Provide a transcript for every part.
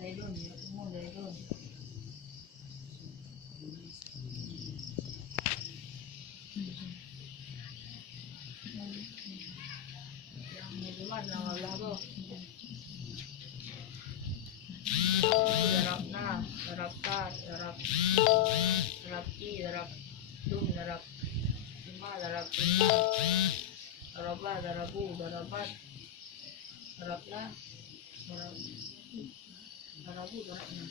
lấy luôn mua lấy luôn mặt là bơ darab na darab ta darab i darab dum darab lima darab lima darab la darabu darabat darab la darabu darab na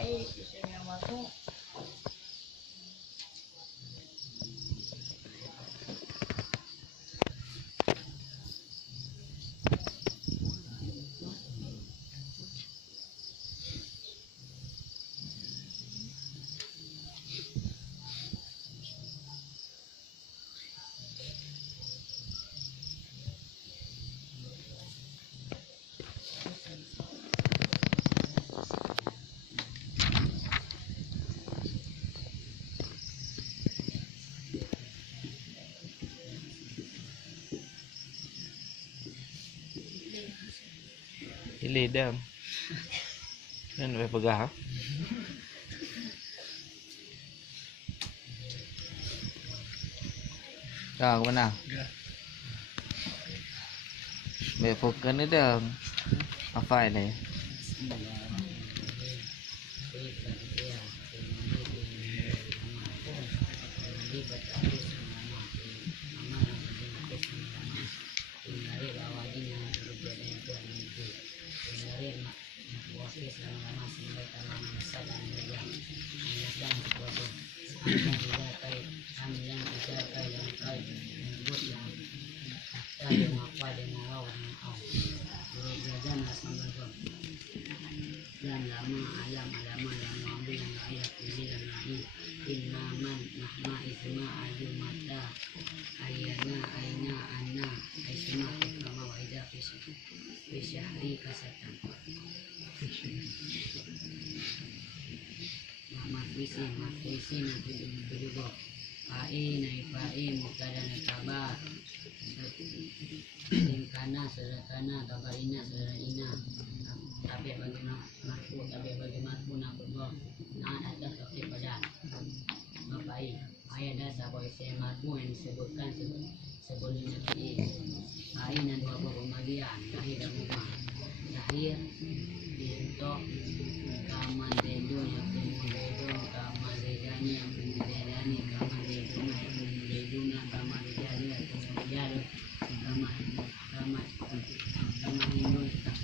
baik sistem yang masuk Pilih dah. Kan boleh pegang. Dah ke mana? Dah. Boleh fokus ni dah. Apa ini? dan lama alam alama yang mengambil yang ayat ini dan nahi innaman nahma isma ayumata ayana aina anna isma kama waida fi syahri kasatan mafisi nanti berubah pai mubtada kabar kana saudara kabar ina saudara ina tapi bagaimana marfu tapi bagaimana nak ada tafsir pada ngapai ayat dasar bahwa isi marfu yang disebutkan sebelumnya ini dan dua pembagian lahir dan rumah lahir untuk kaman dedo yang dedo kaman dedani yang dedani kaman deduna yang deduna kaman dedani yang dedani kaman Hindu tak